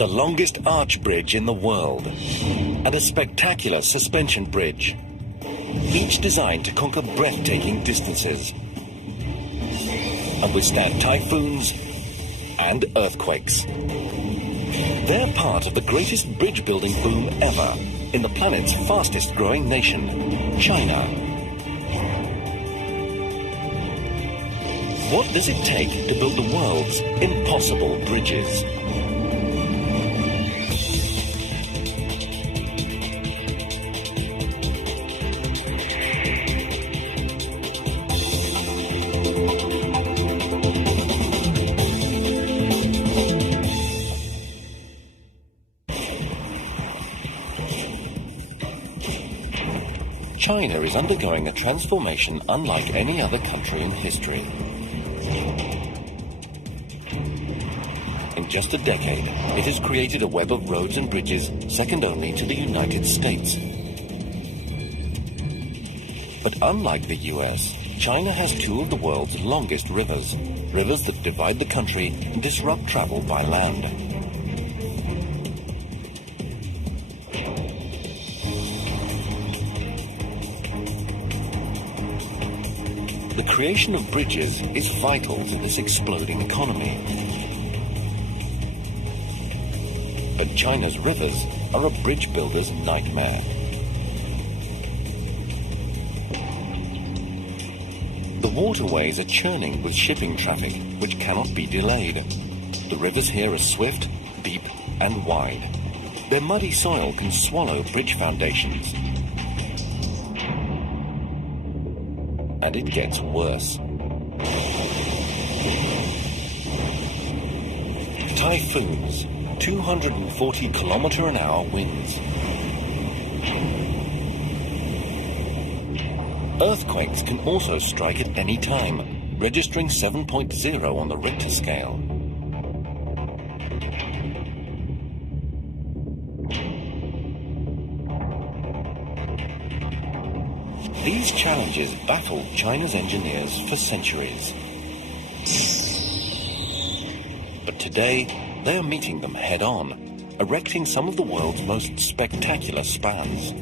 the longest arch bridge in the world, and a spectacular suspension bridge, each designed to conquer breathtaking distances and withstand typhoons and earthquakes. They're part of the greatest bridge building boom ever in the planet's fastest growing nation, China. What does it take to build the world's impossible bridges? China is undergoing a transformation unlike any other country in history. In just a decade, it has created a web of roads and bridges second only to the United States. But unlike the US, China has two of the world's longest rivers, rivers that divide the country and disrupt travel by land. The creation of bridges is vital to this exploding economy. But China's rivers are a bridge builder's nightmare. The waterways are churning with shipping traffic, which cannot be delayed. The rivers here are swift, deep, and wide. Their muddy soil can swallow bridge foundations. And it gets worse. Typhoons, 240-kilometer-an-hour winds. Earthquakes can also strike at any time, registering 7.0 on the Richter scale. These challenges baffled China's engineers for centuries. But today, they are meeting them head-on, erecting some of the world's most spectacular spans.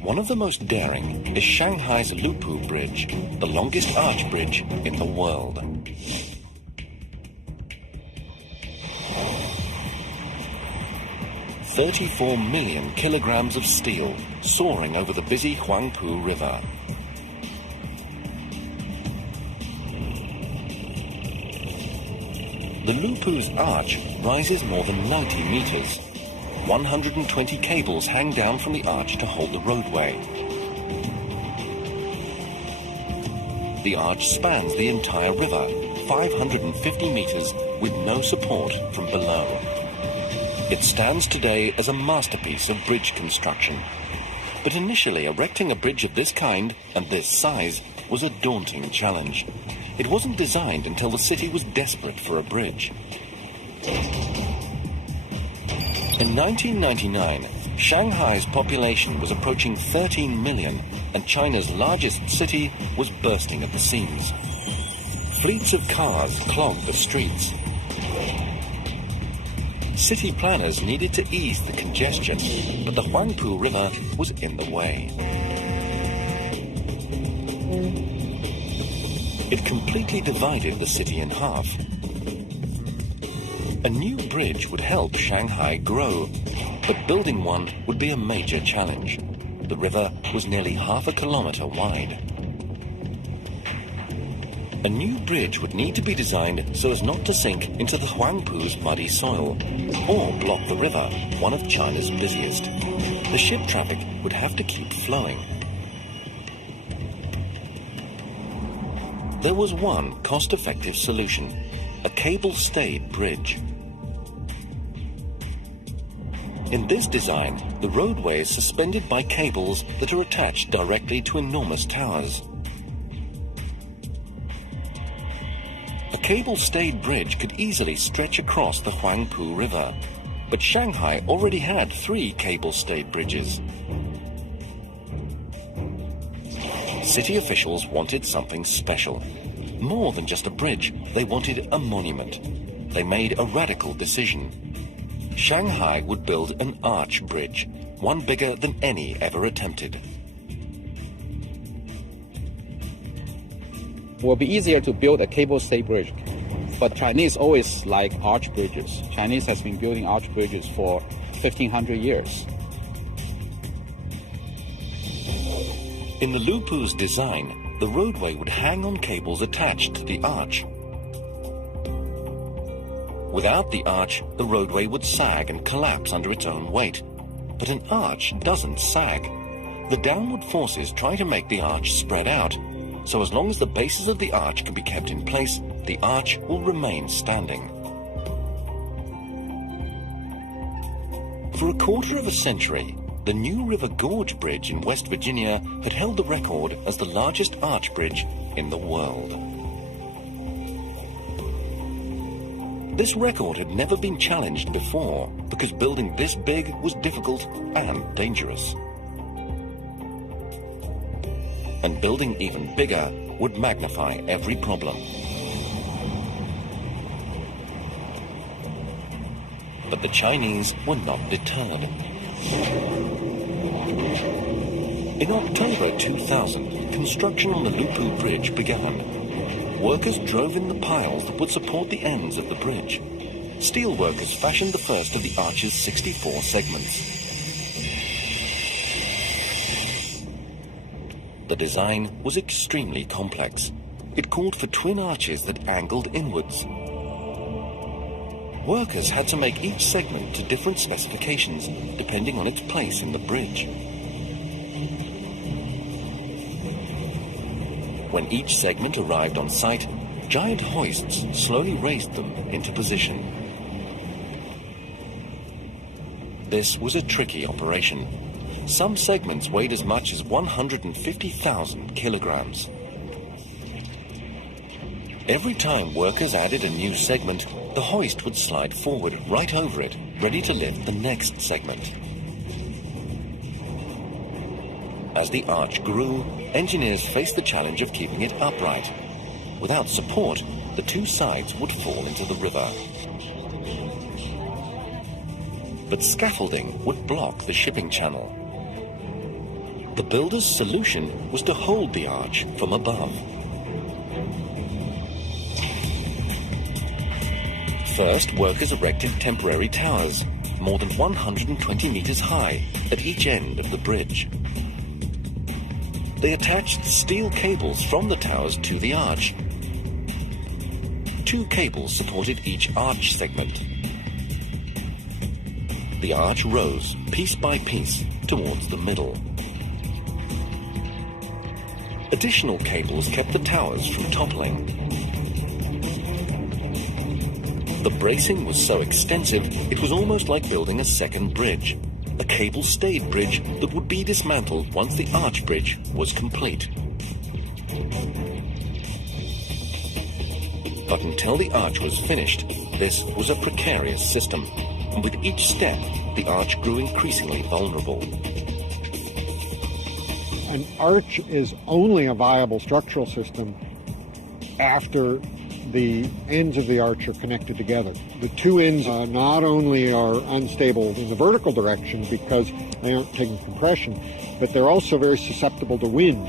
One of the most daring is Shanghai's Lupu Bridge, the longest arch bridge in the world. "34 million kilograms of steel soaring over the busy Huangpu River. The Lupu's arch rises more than 90 meters. 120 cables hang down from the arch to hold the roadway. The arch spans the entire river, 550 meters, with no support from below. It stands today as a masterpiece of bridge construction. But initially, erecting a bridge of this kind and this size was a daunting challenge. It wasn't designed until the city was desperate for a bridge. In 1999, Shanghai's population was approaching 13 million, and China's largest city was bursting at the seams. Fleets of cars clogged the streets. City planners needed to ease the congestion, but the Huangpu River was in the way. It completely divided the city in half. A new bridge would help Shanghai grow, but building one would be a major challenge. The river was nearly half a kilometer wide. A new bridge would need to be designed so as not to sink into the Huangpu's muddy soil or block the river, one of China's busiest. The ship traffic would have to keep flowing. There was one cost-effective solution, a cable-stayed bridge. In this design, the roadway is suspended by cables that are attached directly to enormous towers. A cable-stayed bridge could easily stretch across the Huangpu River, but Shanghai already had 3 cable-stayed bridges. City officials wanted something special. More than just a bridge, they wanted a monument. They made a radical decision. Shanghai would build an arch bridge, one bigger than any ever attempted. It will be easier to build a cable-stayed bridge, but Chinese always like arch bridges. Chinese has been building arch bridges for 1,500 years. In the Lupu's design, the roadway would hang on cables attached to the arch. Without the arch, the roadway would sag and collapse under its own weight. But an arch doesn't sag. The downward forces try to make the arch spread out, so as long as the bases of the arch can be kept in place, the arch will remain standing. For a quarter of a century, the New River Gorge Bridge in West Virginia had held the record as the largest arch bridge in the world. This record had never been challenged before because building this big was difficult and dangerous. And building even bigger would magnify every problem. But the Chinese were not deterred. In October 2000, construction on the Lupu Bridge began. Workers drove in the piles that would support the ends of the bridge. Steel workers fashioned the first of the arch's 64 segments. The design was extremely complex. It called for twin arches that angled inwards. Workers had to make each segment to different specifications, depending on its place in the bridge. When each segment arrived on site, giant hoists slowly raised them into position. This was a tricky operation. Some segments weighed as much as 150,000 kilograms. Every time workers added a new segment, the hoist would slide forward right over it, ready to lift the next segment. As the arch grew, engineers faced the challenge of keeping it upright. Without support, the two sides would fall into the river. But scaffolding would block the shipping channel. The builder's solution was to hold the arch from above. First, workers erected temporary towers, more than 120 meters high, at each end of the bridge. They attached steel cables from the towers to the arch. Two cables supported each arch segment. The arch rose, piece by piece, towards the middle. Additional cables kept the towers from toppling. The bracing was so extensive, it was almost like building a second bridge, a cable-stayed bridge that would be dismantled once the arch bridge was complete. But until the arch was finished, this was a precarious system, and with each step, the arch grew increasingly vulnerable. An arch is only a viable structural system after the ends of the arch are connected together. The two ends not only are unstable in the vertical direction because they aren't taking compression, but they're also very susceptible to wind.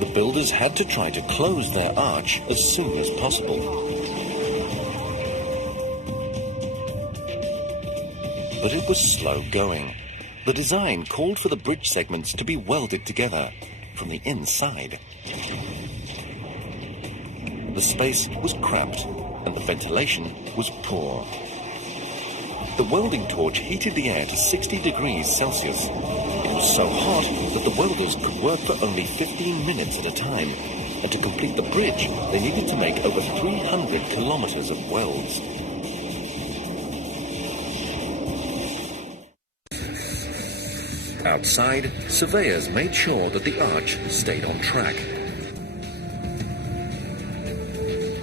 The builders had to try to close their arch as soon as possible. But it was slow going. The design called for the bridge segments to be welded together from the inside. The space was cramped and the ventilation was poor. The welding torch heated the air to 60 degrees Celsius. It was so hot that the welders could work for only 15 minutes at a time. And to complete the bridge, they needed to make over 300 kilometers of welds. Outside, surveyors made sure that the arch stayed on track.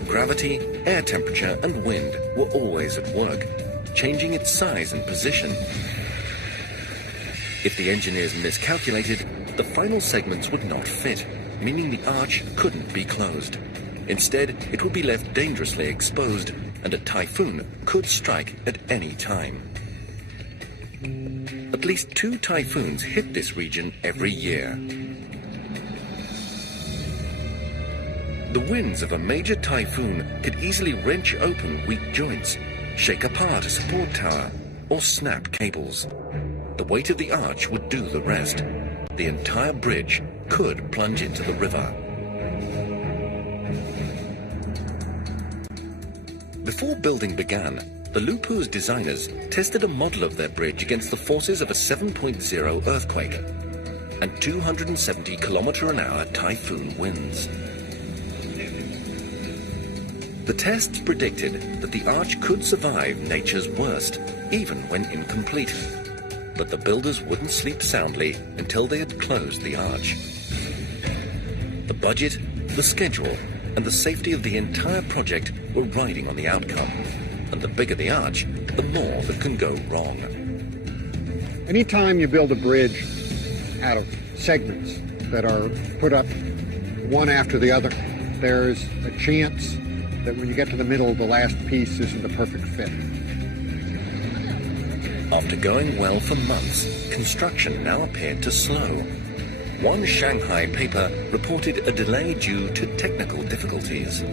Gravity, air temperature, and wind were always at work, changing its size and position. If the engineers miscalculated, the final segments would not fit, meaning the arch couldn't be closed. Instead, it would be left dangerously exposed, and a typhoon could strike at any time. At least 2 typhoons hit this region every year. The winds of a major typhoon could easily wrench open weak joints, shake apart a support tower, or snap cables. The weight of the arch would do the rest. The entire bridge could plunge into the river. Before building began, the Lupu's designers tested a model of their bridge against the forces of a 7.0 earthquake and 270 km/h typhoon winds. The tests predicted that the arch could survive nature's worst, even when incomplete. But the builders wouldn't sleep soundly until they had closed the arch. The budget, the schedule, and the safety of the entire project were riding on the outcome. And the bigger the arch, the more that can go wrong. Anytime you build a bridge out of segments that are put up one after the other, there's a chance that when you get to the middle, the last piece isn't a perfect fit. After going well for months, construction now appeared to slow. One Shanghai paper reported a delay due to technical difficulties.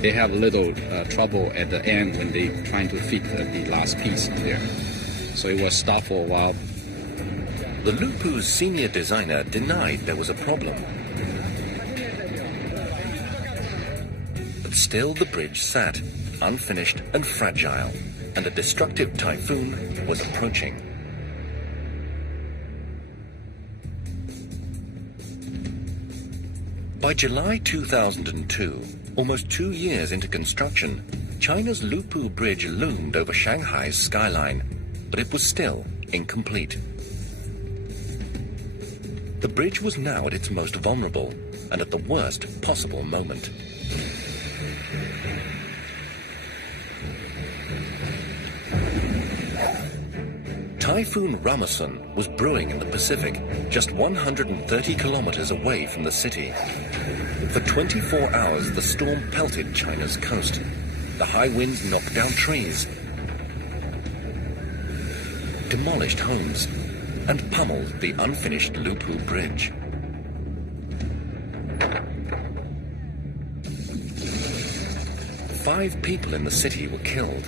They have a little trouble at the end when they trying to fit the last piece in there. So it was stopped for a while. The Lupu's senior designer denied there was a problem. But still the bridge sat, unfinished and fragile, and a destructive typhoon was approaching. By July 2002, almost 2 years into construction, China's Lupu Bridge loomed over Shanghai's skyline, but it was still incomplete. The bridge was now at its most vulnerable and at the worst possible moment. Typhoon Ramasun was brewing in the Pacific, just 130 kilometers away from the city. For 24 hours, the storm pelted China's coast. The high winds knocked down trees, demolished homes, and pummeled the unfinished Lupu Bridge. Five people in the city were killed.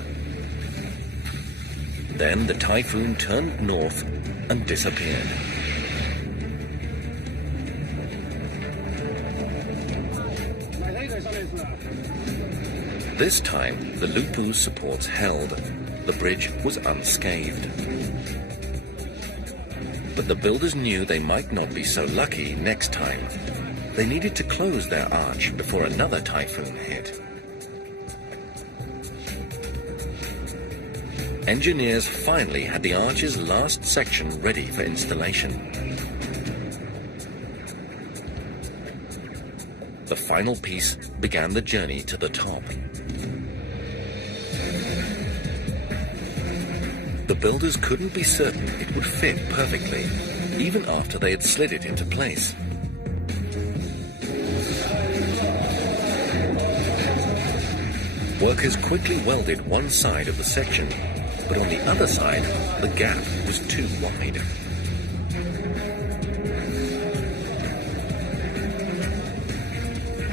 Then the typhoon turned north and disappeared. This time, the Lupu supports held. The bridge was unscathed. But the builders knew they might not be so lucky next time. They needed to close their arch before another typhoon hit. Engineers finally had the arch's last section ready for installation. The final piece began the journey to the top. The builders couldn't be certain it would fit perfectly, even after they had slid it into place. Workers quickly welded one side of the section, but on the other side, the gap was too wide.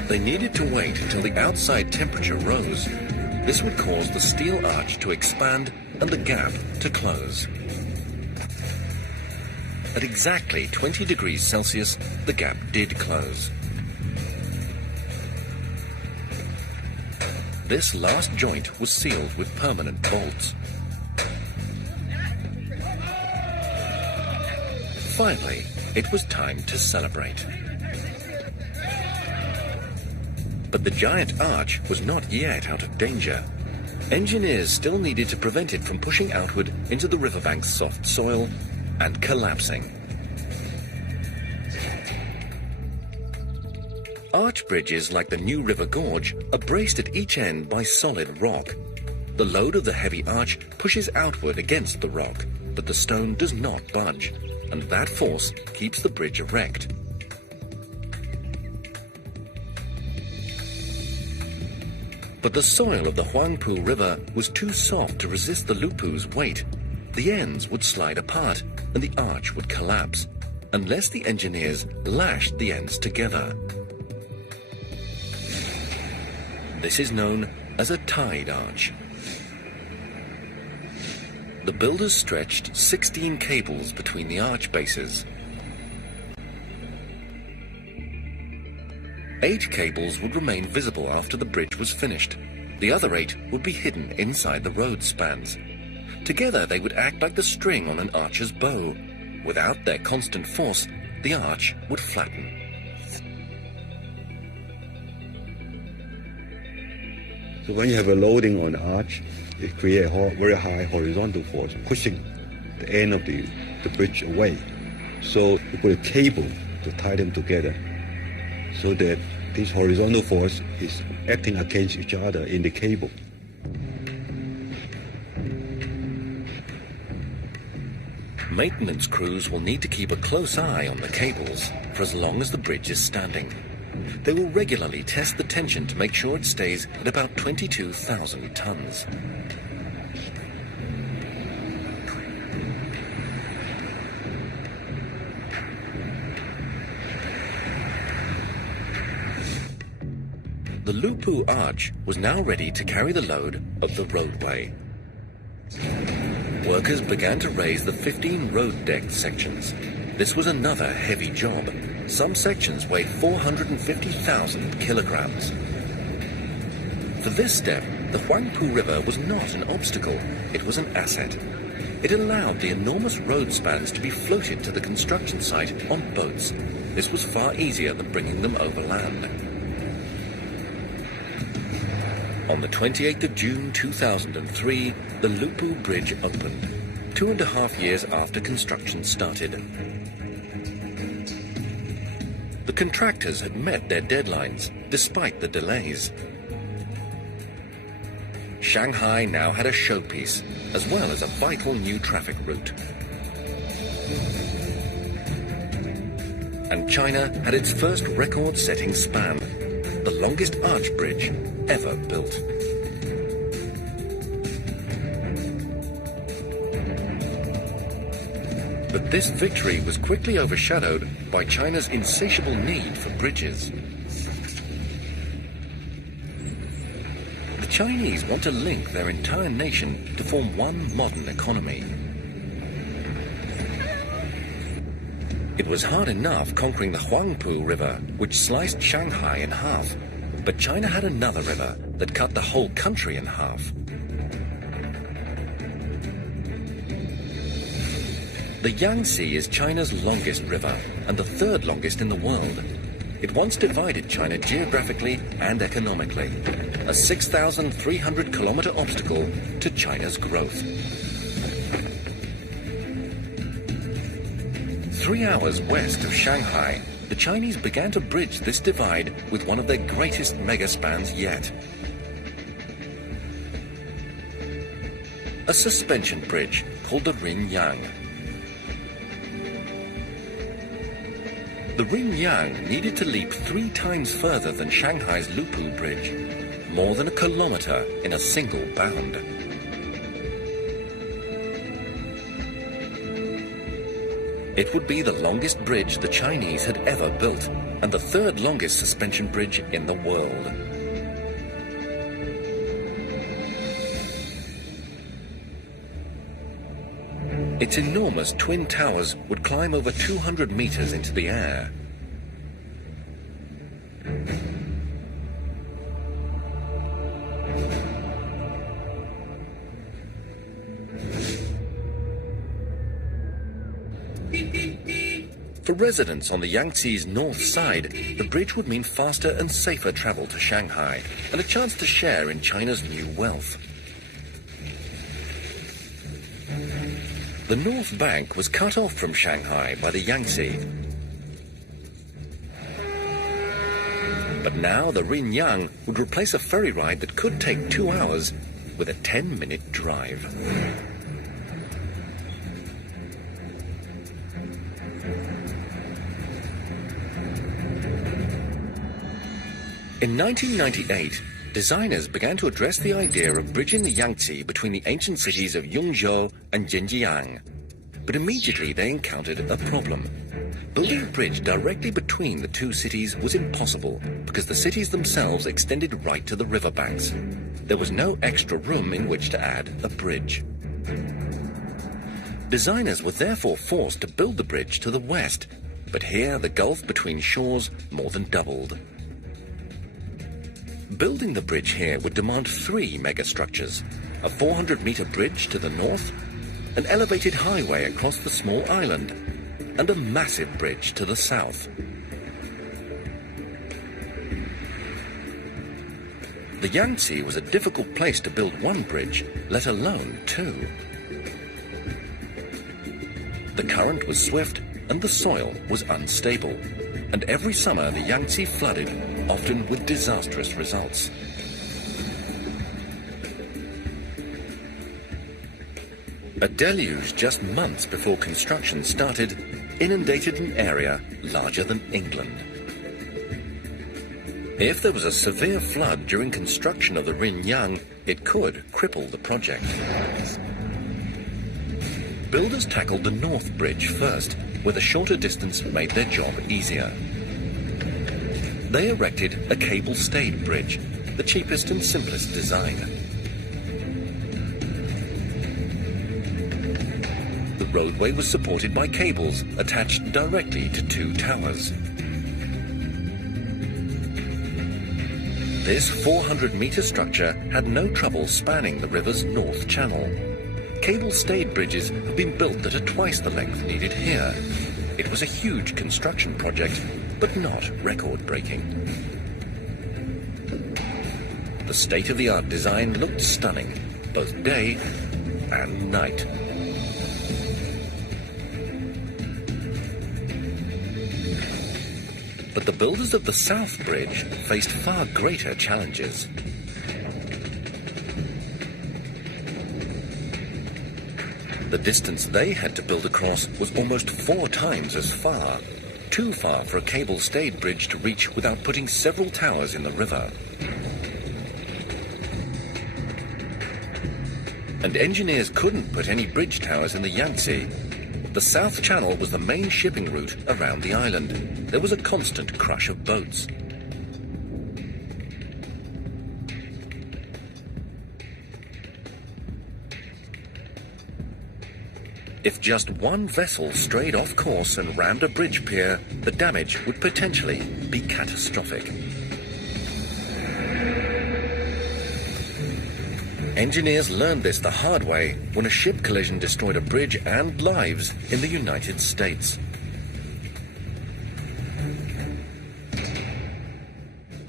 They needed to wait until the outside temperature rose. This would cause the steel arch to expand and the gap to close. At exactly 20 degrees Celsius, the gap did close. This last joint was sealed with permanent bolts. Finally, it was time to celebrate. But the giant arch was not yet out of danger. Engineers still needed to prevent it from pushing outward into the riverbank's soft soil and collapsing. Arch bridges like the New River Gorge are braced at each end by solid rock. The load of the heavy arch pushes outward against the rock, but the stone does not budge. and that force keeps the bridge erect. But the soil of the Huangpu River was too soft to resist the Lupu's weight. The ends would slide apart and the arch would collapse, unless the engineers lashed the ends together. This is known as a tide arch. The builders stretched 16 cables between the arch bases. 8 cables would remain visible after the bridge was finished. The other 8 would be hidden inside the road spans. Together they would act like the string on an archer's bow. Without their constant force, the arch would flatten. So when you have a loading on the arch, it creates a very high horizontal force, pushing the end of the bridge away. So you put a cable to tie them together, so that this horizontal force is acting against each other in the cable. Maintenance crews will need to keep a close eye on the cables for as long as the bridge is standing. They will regularly test the tension to make sure it stays at about 22,000 tons. The Lupu arch was now ready to carry the load of the roadway. Workers began to raise the 15 road deck sections. This was another heavy job. Some sections weighed 450,000 kilograms. For this step, the Huangpu River was not an obstacle, it was an asset. It allowed the enormous road spans to be floated to the construction site on boats. This was far easier than bringing them over land. On the 28th of June 2003, the Lupu Bridge opened, 2.5 years after construction started. The contractors had met their deadlines, despite the delays. Shanghai now had a showpiece, as well as a vital new traffic route. And China had its first record-setting span, the longest arch bridge ever built. But this victory was quickly overshadowed by China's insatiable need for bridges. The Chinese want to link their entire nation to form one modern economy. It was hard enough conquering the Huangpu River, which sliced Shanghai in half, but China had another river that cut the whole country in half. The Yangtze is China's longest river and the third longest in the world. It once divided China geographically and economically, a 6,300-kilometer obstacle to China's growth. 3 hours west of Shanghai, the Chinese began to bridge this divide with one of their greatest megaspans yet. A suspension bridge called the Rin-Yang. The Rin-Yang needed to leap 3 times further than Shanghai's Lupu Bridge, more than a kilometer in a single bound. It would be the longest bridge the Chinese had ever built, and the third longest suspension bridge in the world. Its enormous twin towers would climb over 200 meters into the air. For residents on the Yangtze's north side, the bridge would mean faster and safer travel to Shanghai, and a chance to share in China's new wealth. The North Bank was cut off from Shanghai by the Yangtze. But now the Rin-Yang would replace a ferry ride that could take 2 hours with a 10-minute drive. In 1998, designers began to address the idea of bridging the Yangtze between the ancient cities of Yongzhou and Jinjiang. But immediately they encountered a problem. Building a bridge directly between the two cities was impossible because the cities themselves extended right to the riverbanks. There was no extra room in which to add a bridge. Designers were therefore forced to build the bridge to the west, but here the gulf between shores more than doubled. Building the bridge here would demand 3 megastructures: a 400-meter bridge to the north, an elevated highway across the small island, and a massive bridge to the south. The Yangtze was a difficult place to build one bridge, let alone 2. The current was swift and the soil was unstable, and every summer the Yangtze flooded, often with disastrous results. A deluge just months before construction started inundated an area larger than England. If there was a severe flood during construction of the Rinyang, it could cripple the project. Builders tackled the North Bridge first, where the shorter distance made their job easier. They erected a cable-stayed bridge, the cheapest and simplest design. The roadway was supported by cables attached directly to 2 towers. This 400-meter structure had no trouble spanning the river's north channel. Cable-stayed bridges have been built that are twice the length needed here. It was a huge construction project, but not record-breaking. The state-of-the-art design looked stunning, both day and night. But the builders of the South Bridge faced far greater challenges. The distance they had to build across was almost 4 times as far, too far for a cable-stayed bridge to reach without putting several towers in the river. And engineers couldn't put any bridge towers in the Yangtze. The South Channel was the main shipping route around the island. There was a constant crush of boats. If just one vessel strayed off course and rammed a bridge pier, the damage would potentially be catastrophic. Engineers learned this the hard way when a ship collision destroyed a bridge and lives in the United States.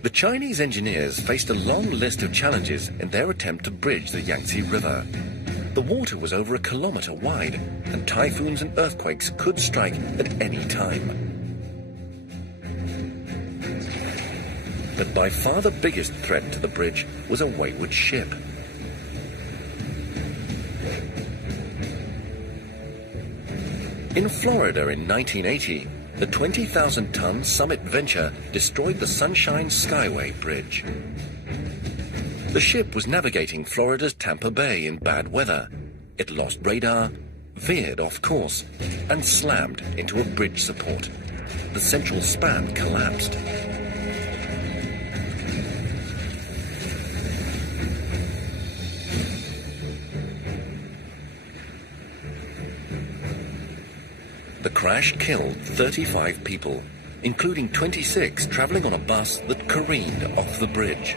The Chinese engineers faced a long list of challenges in their attempt to bridge the Yangtze River. The water was over 1 kilometer wide, and typhoons and earthquakes could strike at any time. But by far the biggest threat to the bridge was a wayward ship. In Florida in 1980, the 20,000-ton Summit Venture destroyed the Sunshine Skyway Bridge. The ship was navigating Florida's Tampa Bay in bad weather. It lost radar, veered off course, and slammed into a bridge support. The central span collapsed. The crash killed 35 people, including 26 traveling on a bus that careened off the bridge.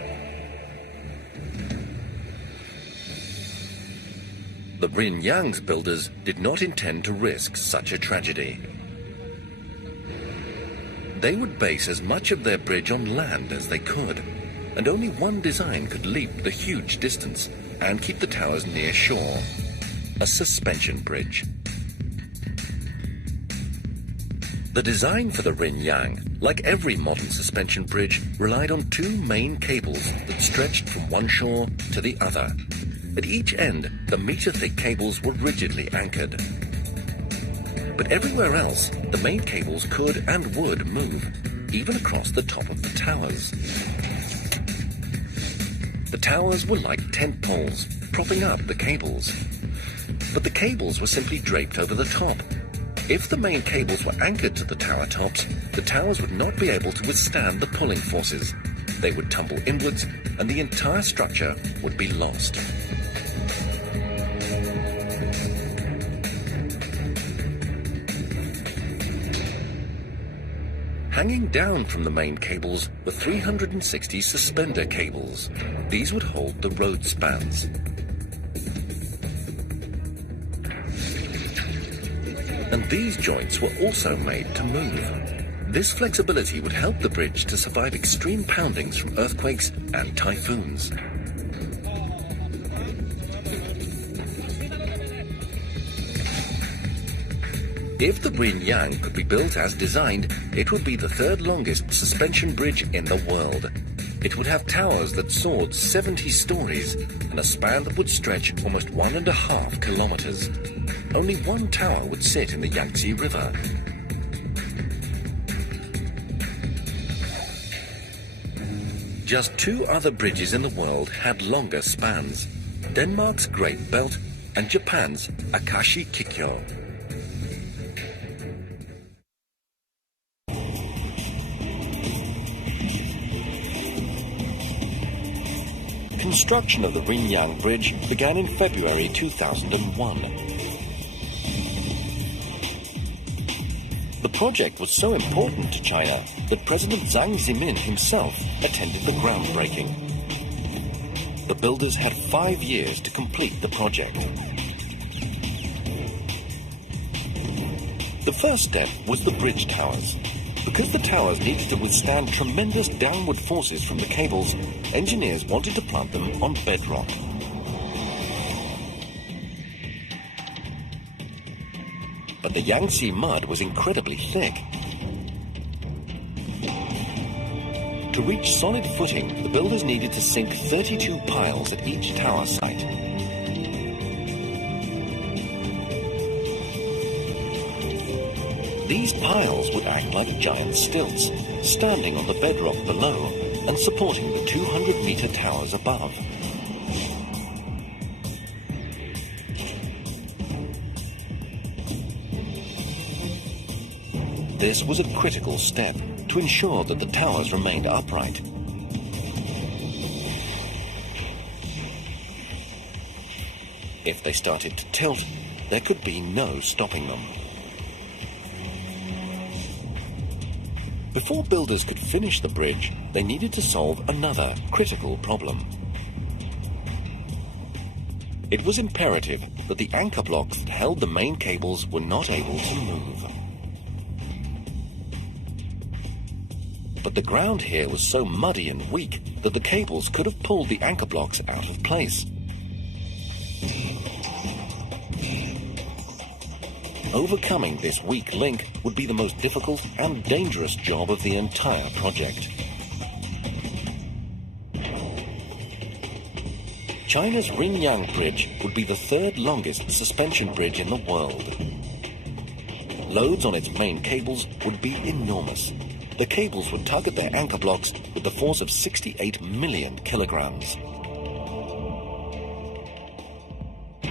The Rinyang's builders did not intend to risk such a tragedy. They would base as much of their bridge on land as they could, and only one design could leap the huge distance and keep the towers near shore: a suspension bridge. The design for the Rinyang, like every modern suspension bridge, relied on 2 main cables that stretched from one shore to the other. At each end, the meter-thick cables were rigidly anchored. But everywhere else, the main cables could and would move, even across the top of the towers. The towers were like tent poles, propping up the cables. But the cables were simply draped over the top. If the main cables were anchored to the tower tops, the towers would not be able to withstand the pulling forces. They would tumble inwards, and the entire structure would be lost. Hanging down from the main cables were 360 suspender cables. These would hold the road spans. And these joints were also made to move. This flexibility would help the bridge to survive extreme poundings from earthquakes and typhoons. If the Brinyang could be built as designed, it would be the third longest suspension bridge in the world. It would have towers that soared 70 stories and a span that would stretch almost 1.5 kilometers. Only one tower would sit in the Yangtze River. Just two other bridges in the world had longer spans: Denmark's Great Belt and Japan's Akashi Kikyo. Construction of the Brinyang Bridge began in February 2001. The project was so important to China that President Jiang Zemin himself attended the groundbreaking. The builders had 5 years to complete the project. The first step was the bridge towers. Because the towers needed to withstand tremendous downward forces from the cables, engineers wanted to plant them on bedrock. But the Yangtze mud was incredibly thick. To reach solid footing, the builders needed to sink 32 piles at each tower site. These piles would act like giant stilts, standing on the bedrock below and supporting the 200-meter towers above. This was a critical step to ensure that the towers remained upright. If they started to tilt, there could be no stopping them. Before builders could finish the bridge, they needed to solve another critical problem. It was imperative that the anchor blocks that held the main cables were not able to move. But the ground here was so muddy and weak that the cables could have pulled the anchor blocks out of place. Overcoming this weak link would be the most difficult and dangerous job of the entire project. China's Brinyang Bridge would be the third longest suspension bridge in the world. Loads on its main cables would be enormous. The cables would tug at their anchor blocks with the force of 68 million kilograms.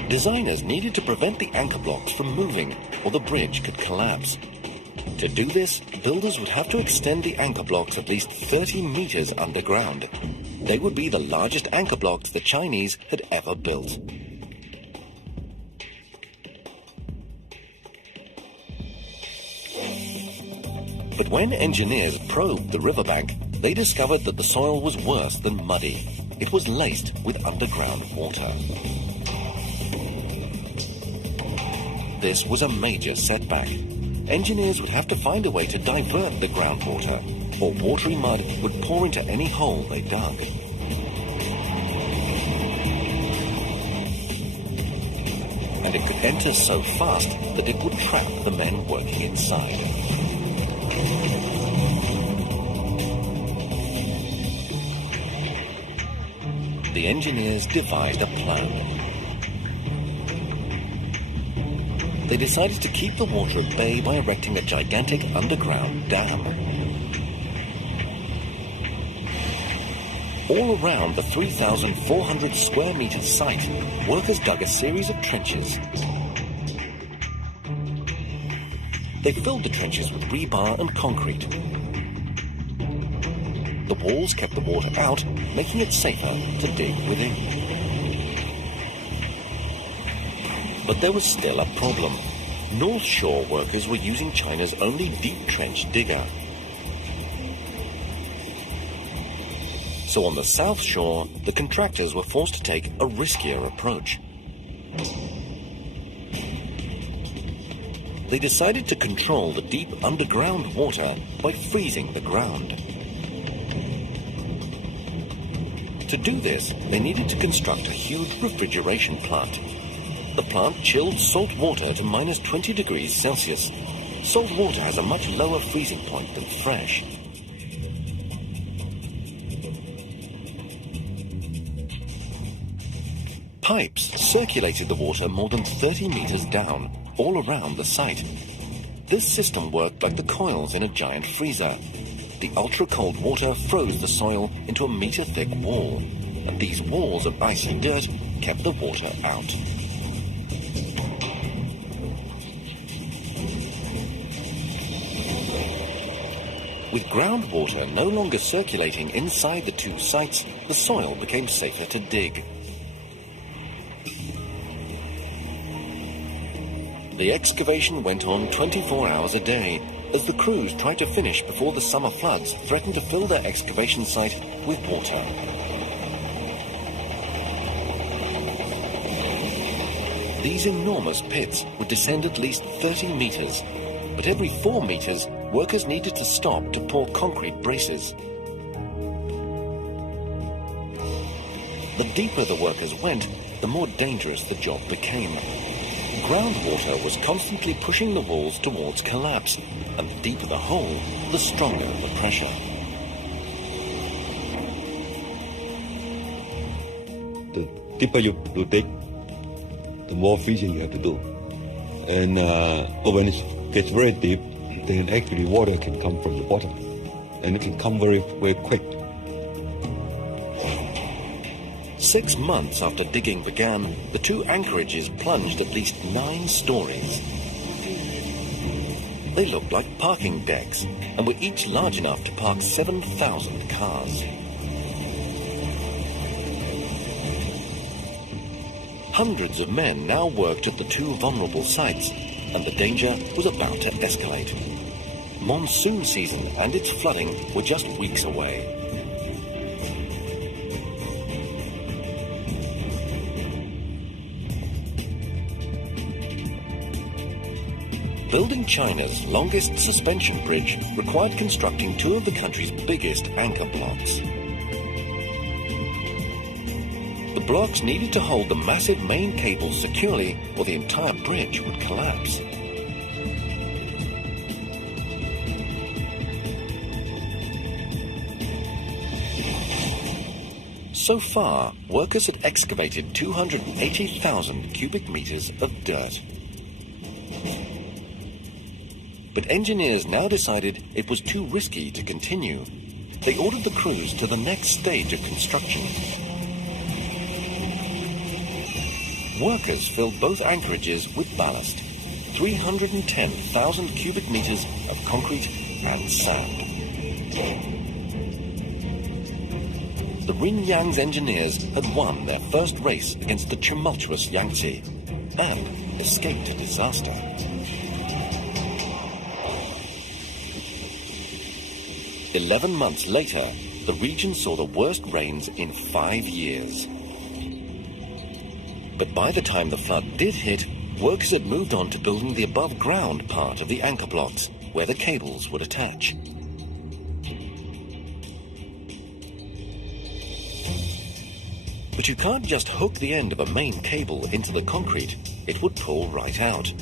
Designers needed to prevent the anchor blocks from moving, or the bridge could collapse. To do this, builders would have to extend the anchor blocks at least 30 meters underground. They would be the largest anchor blocks the Chinese had ever built. But when engineers probed the riverbank, they discovered that the soil was worse than muddy. It was laced with underground water. This was a major setback. Engineers would have to find a way to divert the groundwater, or watery mud would pour into any hole they dug. And it could enter so fast that it would trap the men working inside. The engineers devised a plan. They decided to keep the water at bay by erecting a gigantic underground dam. All around the 3,400 square meter site, workers dug a series of trenches. They filled the trenches with rebar and concrete. The walls kept the water out, making it safer to dig within. But there was still a problem. North Shore workers were using China's only deep trench digger. So on the South Shore, the contractors were forced to take a riskier approach. They decided to control the deep underground water by freezing the ground. To do this, they needed to construct a huge refrigeration plant. The plant chilled salt water to minus 20 degrees Celsius. Salt water has a much lower freezing point than fresh. Pipes circulated the water more than 30 meters down, all around the site. This system worked like the coils in a giant freezer. The ultra-cold water froze the soil into a meter-thick wall, and these walls of icy dirt kept the water out. With groundwater no longer circulating inside the two sites, the soil became safer to dig. The excavation went on 24 hours a day as the crews tried to finish before the summer floods threatened to fill their excavation site with water. These enormous pits would descend at least 30 meters, but every 4 meters, workers needed to stop to pour concrete braces. The deeper the workers went, the more dangerous the job became. Groundwater was constantly pushing the walls towards collapse, and the deeper the hole, the stronger the pressure. The deeper you dig, the more freezing you have to do. And but when it gets very deep, then actually water can come from the bottom, and it can come very, very quick. 6 months after digging began, the two anchorages plunged at least 9 stories. They looked like parking decks and were each large enough to park 7,000 cars. Hundreds of men now worked at the two vulnerable sites, and the danger was about to escalate. Monsoon season and its flooding were just weeks away. Building China's longest suspension bridge required constructing 2 of the country's biggest anchor blocks. The blocks needed to hold the massive main cables securely, or the entire bridge would collapse. So far, workers had excavated 280,000 cubic meters of dirt. But engineers now decided it was too risky to continue. They ordered the crews to the next stage of construction. Workers filled both anchorages with ballast, 310,000 cubic meters of concrete and sand. The Ringyang's engineers had won their first race against the tumultuous Yangtze and escaped a disaster. "11 months later, the region saw the worst rains in 5 years. But by the time the flood did hit, workers had moved on to building the above-ground part of the anchor blocks, where the cables would attach. But you can't just hook the end of a main cable into the concrete. It would pull right out.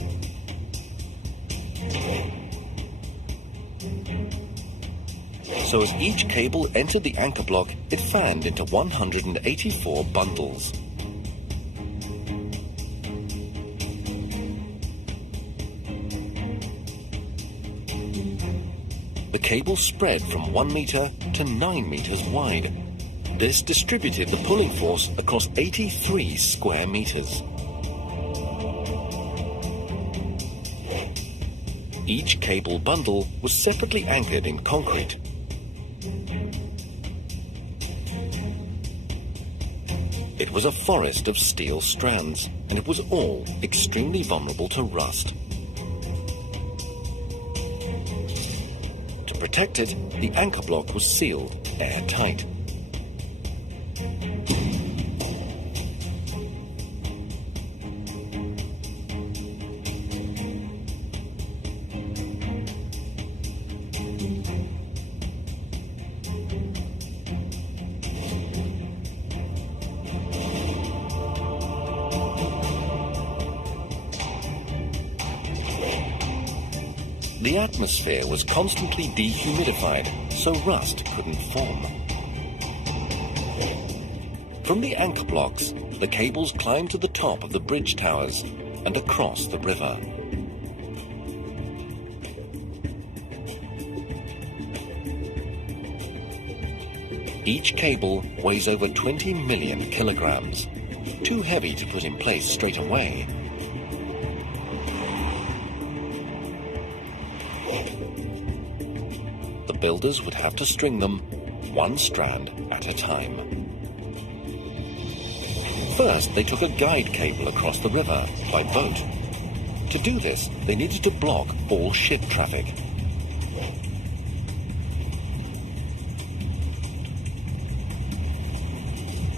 So as each cable entered the anchor block, it fanned into 184 bundles. The cable spread from 1 meter to 9 meters wide. This distributed the pulling force across 83 square meters. Each cable bundle was separately anchored in concrete. It was a forest of steel strands, and it was all extremely vulnerable to rust. To protect it, the anchor block was sealed airtight. The atmosphere was constantly dehumidified, so rust couldn't form. From the anchor blocks, the cables climbed to the top of the bridge towers and across the river. Each cable weighs over 20 million kilograms, too heavy to put in place straight away. The builders would have to string them one strand at a time. First, they took a guide cable across the river by boat. To do this, they needed to block all ship traffic.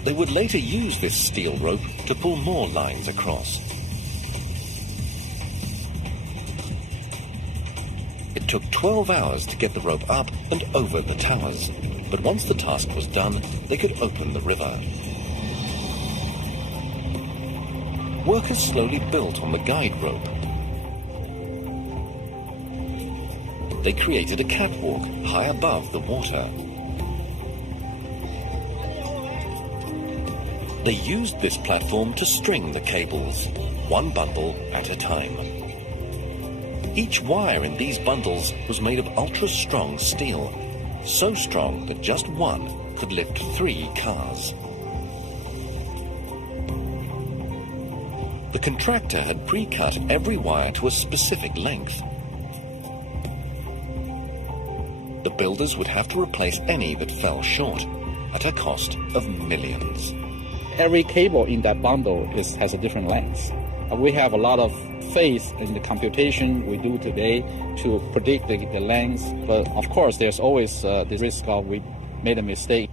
They would later use this steel rope to pull more lines across. It took 12 hours to get the rope up and over the towers, but once the task was done, they could open the river. Workers slowly built on the guide rope. They created a catwalk high above the water. They used this platform to string the cables, one bundle at a time. Each wire in these bundles was made of ultra-strong steel, so strong that just one could lift 3 cars. The contractor had pre-cut every wire to a specific length. The builders would have to replace any that fell short, at a cost of millions. Every cable in that bundle has a different length. We have a lot of faith in the computation we do today to predict the length, but of course there's always the risk of we made a mistake.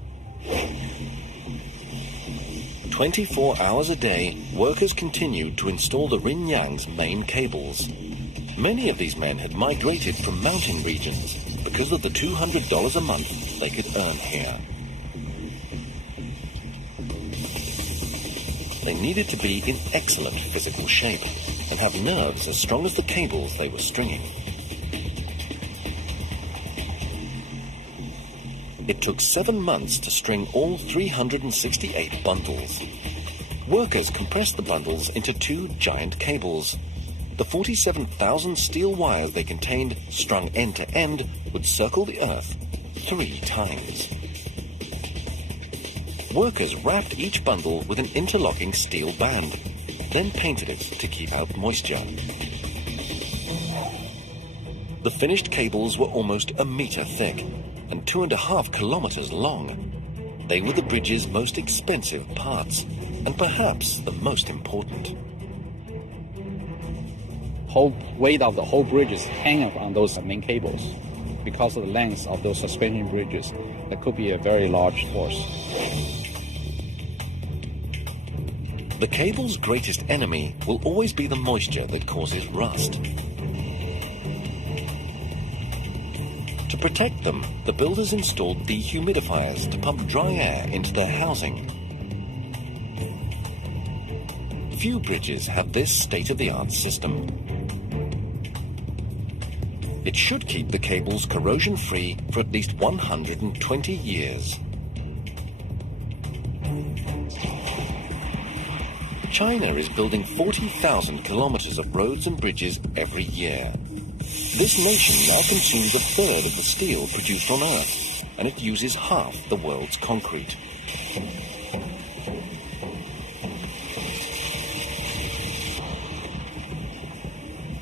24 hours a day, workers continued to install the Rin-Yang's main cables. Many of these men had migrated from mountain regions because of the $200 a month they could earn here. They needed to be in excellent physical shape and have nerves as strong as the cables they were stringing. It took 7 months to string all 368 bundles. Workers compressed the bundles into 2 giant cables. The 47,000 steel wires they contained, strung end to end, would circle the earth 3 times. Workers wrapped each bundle with an interlocking steel band, then painted it to keep out moisture. The finished cables were almost a meter thick and 2.5 kilometers long. They were the bridge's most expensive parts, and perhaps the most important. Whole weight of the whole bridge is hanging on those main cables. Because of the length of those suspension bridges, that could be a very large force. The cable's greatest enemy will always be the moisture that causes rust. To protect them, the builders installed dehumidifiers to pump dry air into their housing. Few bridges have this state-of-the-art system. It should keep the cables corrosion-free for at least 120 years. China is building 40,000 kilometers of roads and bridges every year. This nation now consumes 1/3 of the steel produced on Earth and it uses half the world's concrete.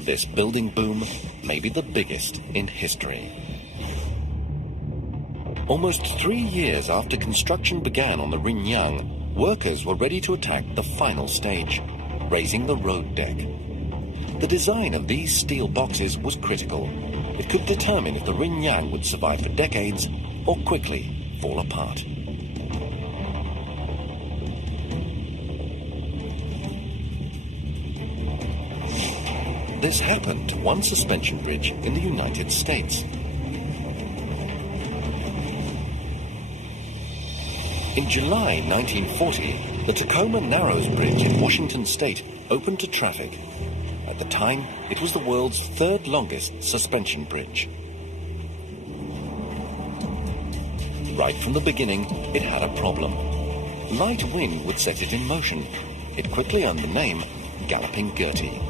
This building boom may be the biggest in history. Almost 3 years after construction began on the Rinyang, workers were ready to attack the final stage, raising the road deck. The design of these steel boxes was critical. It could determine if the Rinyang would survive for decades or quickly fall apart. This happened to one suspension bridge in the United States. In July 1940, the Tacoma Narrows Bridge in Washington State opened to traffic. At the time, it was the world's third longest suspension bridge. Right from the beginning, it had a problem. Light wind would set it in motion. It quickly earned the name Galloping Gertie.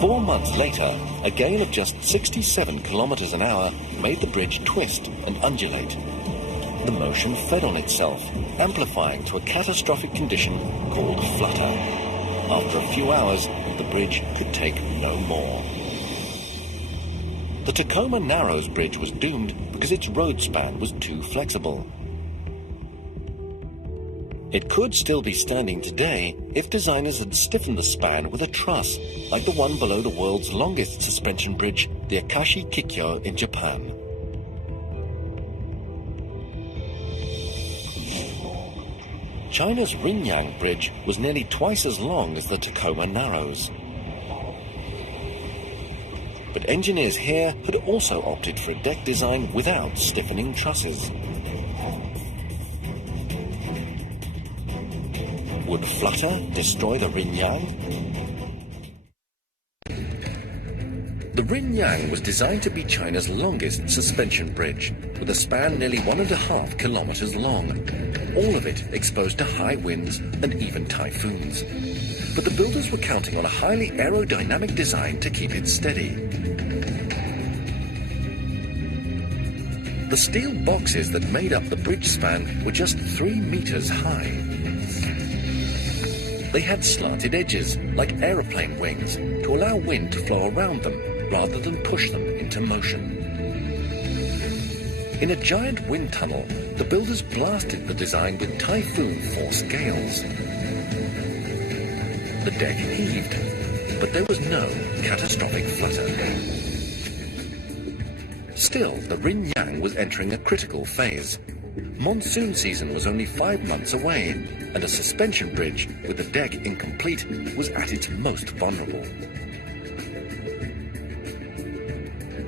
4 months later, a gale of just 67 kilometers an hour made the bridge twist and undulate. The motion fed on itself, amplifying to a catastrophic condition called flutter. After a few hours, the bridge could take no more. The Tacoma Narrows Bridge was doomed because its road span was too flexible. It could still be standing today if designers had stiffened the span with a truss, like the one below the world's longest suspension bridge, the Akashi Kikyo in Japan. China's Rinyang Bridge was nearly twice as long as the Tacoma Narrows. But engineers here had also opted for a deck design without stiffening trusses. Would flutter destroy the Rinyang? The Rinyang was designed to be China's longest suspension bridge, with a span nearly 1.5 kilometers long, all of it exposed to high winds and even typhoons. But the builders were counting on a highly aerodynamic design to keep it steady. The steel boxes that made up the bridge span were just 3 meters high. They had slanted edges, like aeroplane wings, to allow wind to flow around them rather than push them into motion. In a giant wind tunnel, the builders blasted the design with typhoon-force gales. The deck heaved, but there was no catastrophic flutter. Still, the Rinyang was entering a critical phase. Monsoon season was only 5 months away, and a suspension bridge with the deck incomplete was at its most vulnerable.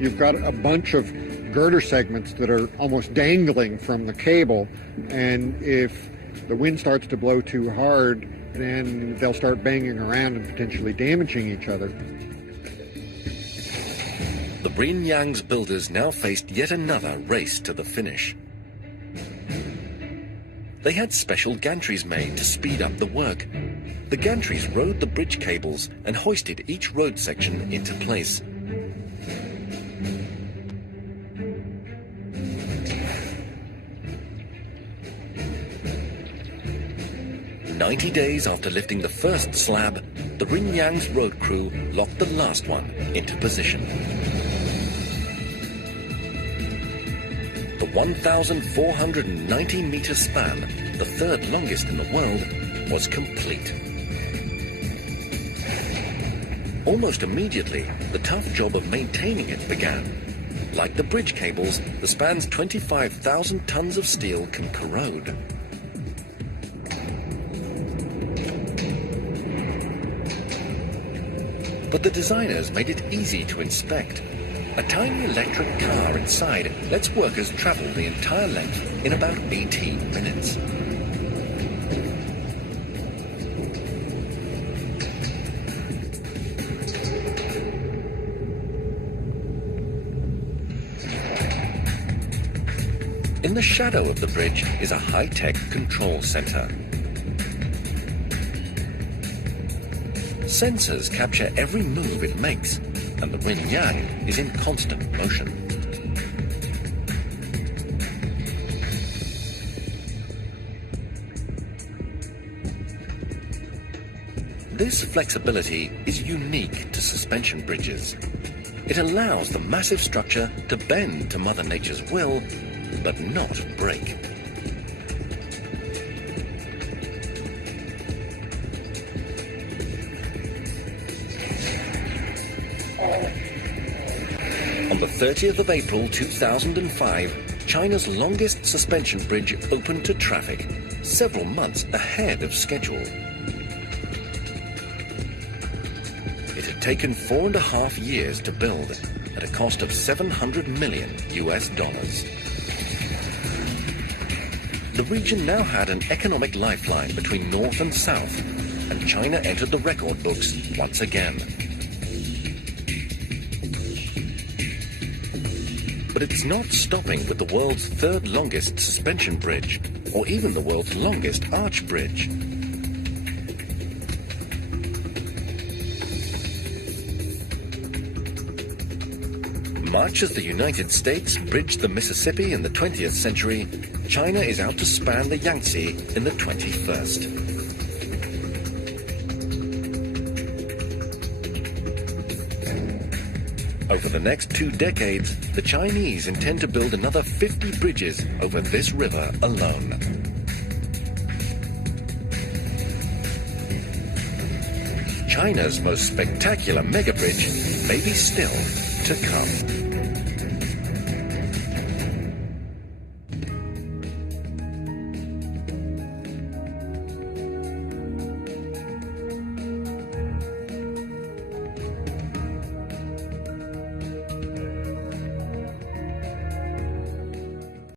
You've got a bunch of girder segments that are almost dangling from the cable, and if the wind starts to blow too hard, then they'll start banging around and potentially damaging each other. The Rinyang's builders now faced yet another race to the finish. They had special gantries made to speed up the work. The gantries rode the bridge cables and hoisted each road section into place. "90 days after lifting the first slab, the Rinyang's road crew locked the last one into position. The 1,490-meter span, the third longest in the world, was complete. Almost immediately, the tough job of maintaining it began. Like the bridge cables, the span's 25,000 tons of steel can corrode. But the designers made it easy to inspect. A tiny electric car inside lets workers travel the entire length in about 18 minutes. In the shadow of the bridge is a high-tech control center. Sensors capture every move it makes, and the Rinyang is in constant motion. This flexibility is unique to suspension bridges. It allows the massive structure to bend to Mother Nature's will, but not break. On the 30th of April 2005, China's longest suspension bridge opened to traffic, several months ahead of schedule. It had taken 4.5 years to build, at a cost of $700 million US. The region now had an economic lifeline between North and South, and China entered the record books once again. But it's not stopping with the world's third longest suspension bridge, or even the world's longest arch bridge. Much as the United States bridged the Mississippi in the 20th century, China is out to span the Yangtze in the 21st. Over the next 2 decades, the Chinese intend to build another 50 bridges over this river alone. China's most spectacular megabridge may be still to come.